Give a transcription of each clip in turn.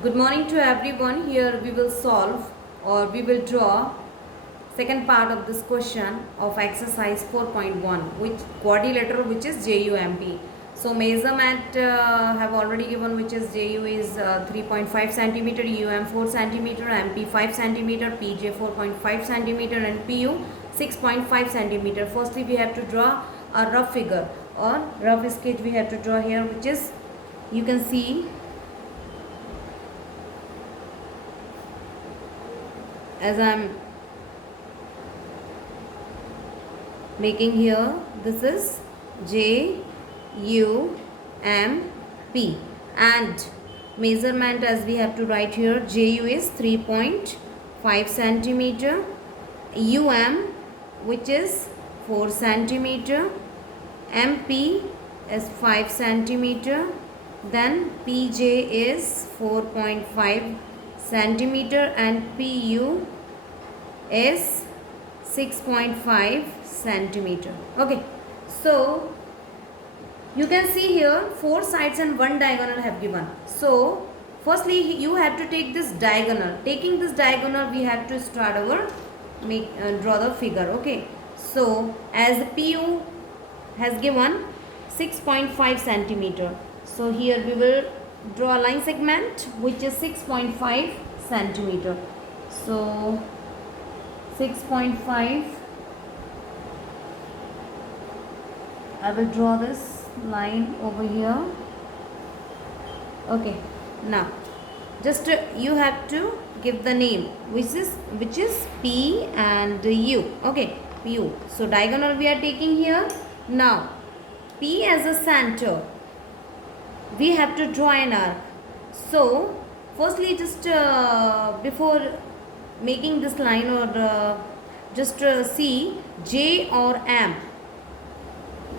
Good morning to everyone. Here we will solve or we will draw second part of this question of exercise 4.1 which quadrilateral which is JUMP. So measurement have already given which is JU is 3.5 centimeter, UM 4 centimeter, MP 5 centimeter, PJ 4.5 centimeter and PU 6.5 centimeter. Firstly we have to draw a rough figure or rough sketch we have to draw here, which is you can see as I am making here. This is JUMP and measurement as we have to write here. JU is 3.5 centimeter, UM which is 4 centimeter, MP is 5 centimeter, then PJ is 4.5 centimeter and PU is 6.5 centimeter. Okay, so you can see here 4 sides and 1 diagonal have given. So firstly you have to take this diagonal. Taking this diagonal we have to start our draw the figure. Okay, so as PU has given 6.5 centimeter, so here we will draw a line segment which is 6.5 centimeter. So 6.5, I will draw this line over here. Okay, now just you have to give the name which is P and U. Okay, PU. So diagonal we are taking here. Now P as a center, we have to draw an arc. So firstly just before making this line or just see J or M,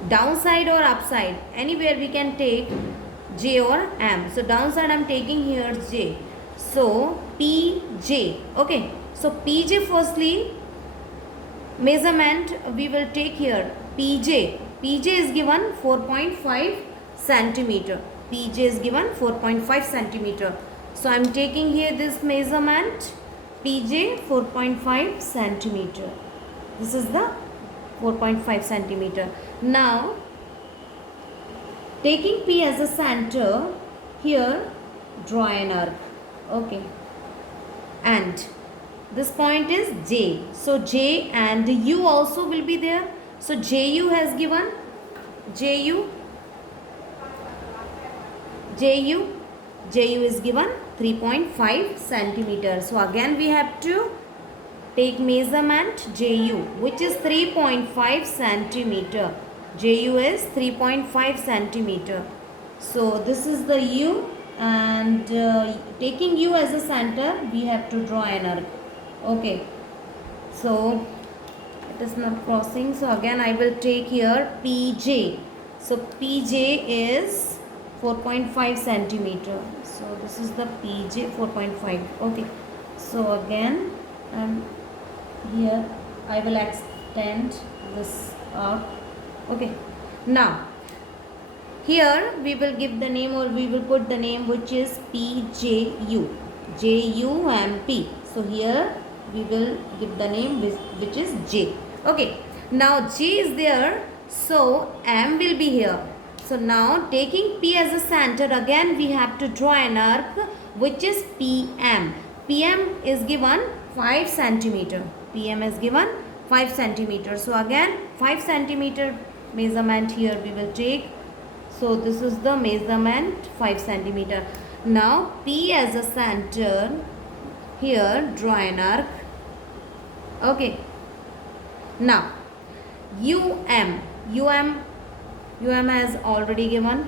downside or upside, anywhere we can take J or M. So downside I am taking here J. So PJ. Okay, so PJ firstly measurement we will take here. PJ is given 4.5 centimeter. PJ is given 4.5 centimeter. So I am taking here this measurement PJ 4.5 centimeter. This is the 4.5 centimeter. Now taking P as a center, here draw an arc. Okay, and this point is J. So J and U also will be there. So JU has given JU is given 3.5 centimeter. So again we have to take measurement JU which is 3.5 centimeter. JU is 3.5 centimeter. So this is the U, and taking U as a center we have to draw an arc. Okay, so it is not crossing. So again I will take here PJ. So PJ is 4.5 centimeter. So this is the PJ 4.5. Okay, so again here I will extend this arc. Okay, now here we will give the name or we will put the name which is PJU, JUMP. So here we will give the name which is J. Okay, now J is there, so M will be here. So now taking P as a center, again we have to draw an arc which is PM. PM is given 5 centimeter. PM is given 5 centimeter. So again 5 centimeter measurement here we will take. So this is the measurement 5 centimeter. Now P as a center, here draw an arc. Okay, now UM has already given,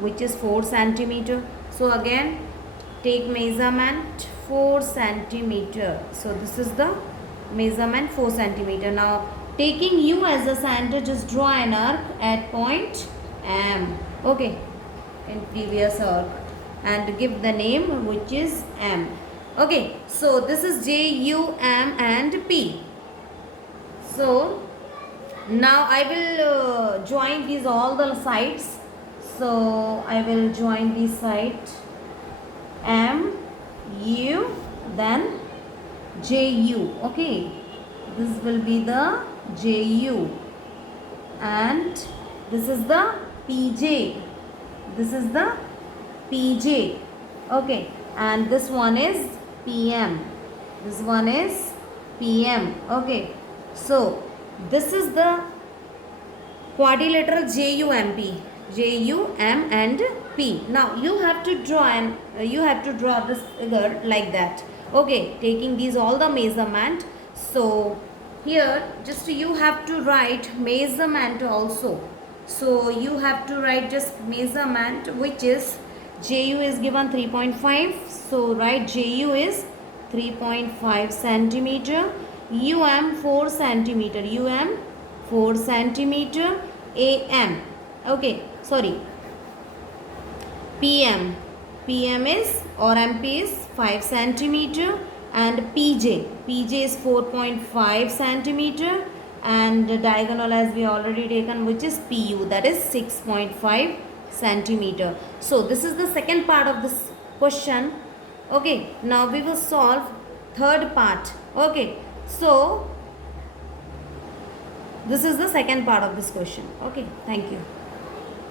which is 4 centimeter. So again take measurement 4 centimeter. So this is the measurement 4 centimeter. Now taking U as a center, just draw an arc at point M. Okay, in previous arc, and give the name which is M. Okay, so this is J, U, M and P. So now I will join these all the sides. So I will join this side then JU. Okay, this will be the JU, and this is the PJ. This is the PJ. Okay, and this one is PM. This one is PM. Okay, so this is the quadrilateral JUMP. JUM and P. Now you have to draw this figure like that. Okay, taking these all the measurement. So here just you have to write measurement also. So you have to write just measurement, which is JU is given 3.5. So write JU is 3.5 centimeter. UM 4 centimeter. UM 4 centimeter. AM. Okay, sorry. PM. PM is or MP is 5 centimeter, and PJ. PJ is 4.5 centimeter, and the diagonal as we already taken, which is PU, that is 6.5 centimeter. So this is the second part of this question. Okay, now we will solve third part. Okay, so this is the second part of this question. Okay, thank you.